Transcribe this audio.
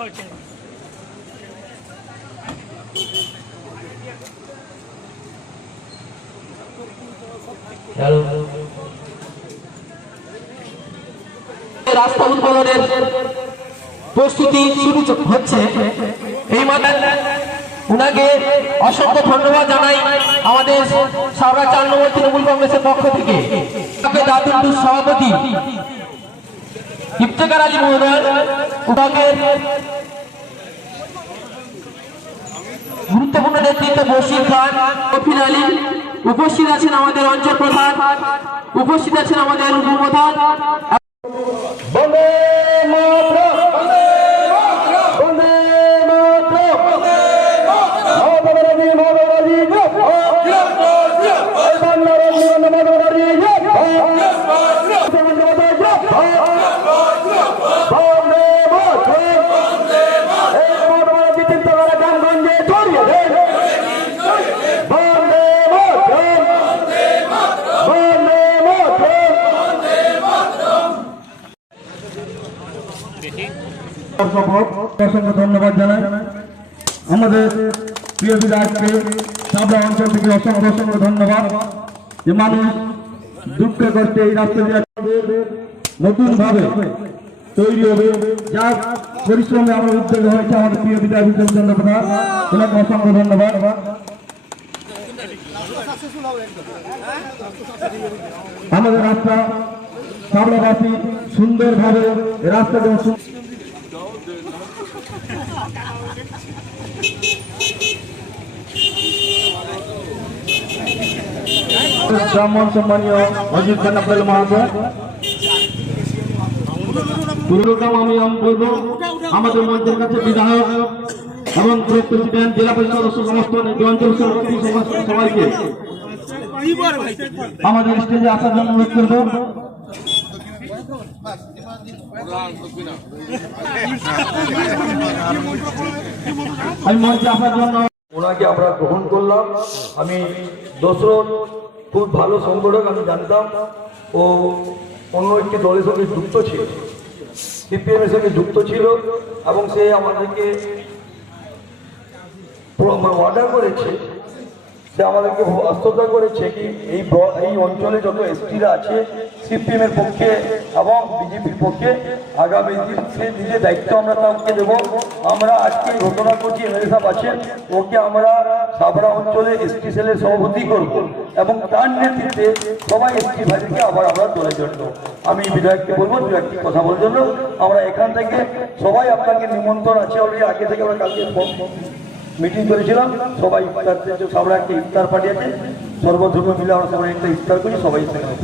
রাস্তা উদ্বোধনের প্রস্তুতি শুরু হচ্ছে। এই মাঠে উনাকে অসংখ্য ধন্যবাদ জানাই আমাদের সাবরা চার নম্বর তৃণমূল কংগ্রেসের পক্ষ থেকে। দাদুর সভাপতি ইফতেকার আলী মহোদয় গুরুত্বপূর্ণ নেতৃত্ব বসির খান, কফিল আলী উপস্থিত আছেন আমাদের অঞ্চল প্রধান, উপস্থিত আছেন আমাদের উপপ্রধান অসংখ্য ধন্যবাদ জানাই। আমাদের প্রিয় বিধায়ককে সাবরা অঞ্চল থেকে অসংখ্য অসংখ্য ধন্যবাদ। যে মানুষ দুঃখে করতে এই রাস্তা দিয়ে নতুন ভাবে তৈরি হবে যা পরিশ্রমে আমার উদ্যোগ হয়েছে, আমাদের প্রিয় বিজন চন্দ্র প্রধান ওনাকে অসংখ্য ধন্যবাদ। আমাদের রাস্তা সাবলাবাসী সুন্দরভাবে রাস্তা ব্রাহ্মণ সম্মানীয় অজিত খান আব্দুল মহাশয় আমি বলব আমাদের মঞ্চের কাছে বিধায়ক এবং প্রেসিডেন্ট জেলা পরিষদ সমস্ত অঞ্চল সভাপতি সবাইকে আমাদের স্টেজে আসার জন্য অনুরোধ করব আমি মঞ্চে আসার জন্য ওনাকে আমরা গ্রহণ করলাম। আমি দশরথ খুব ভালো সংগঠক, আমি জানতাম। ও অন্য একটি দলের সঙ্গে যুক্ত ছিল সিপিএম এর সঙ্গে যুক্ত ছিল এবং সে আমাদেরকে অর্ডার করেছে। সে আমাদেরকে আশ্বস্ত করেছে কি এই এই অঞ্চলে যত এসটিরা আছে, সিপিএমের পক্ষে এবং বিজেপির পক্ষে, আগামী দিন সে নিজে দায়িত্ব আমরা তাকে দেবো। আমরা আজকে ঘটনা করছি, এমএলএ সাহেব আছেন, ওকে আমরা সাবরা অঞ্চলে এসটি সেলের সভাপতি করব এবং তার নেতৃত্বে সবাই এসটি ভাইদেরকে আবার আমরা তোলার জন্য আমি বিধায়ককে বলব একটি কথা বলার জন্য আমরা এখান থেকে সবাই আপনাকে নিমন্ত্রণ আছে অলরেডি আগে থেকে আমরা কালকে মিটিং করেছিলাম, সবাই ইফতার সবাই একটা ইফতার পাঠিয়েছে, সর্বধর্ম মিলে আমরা সবাই একটা ইফতার করি, সবাই সেখানে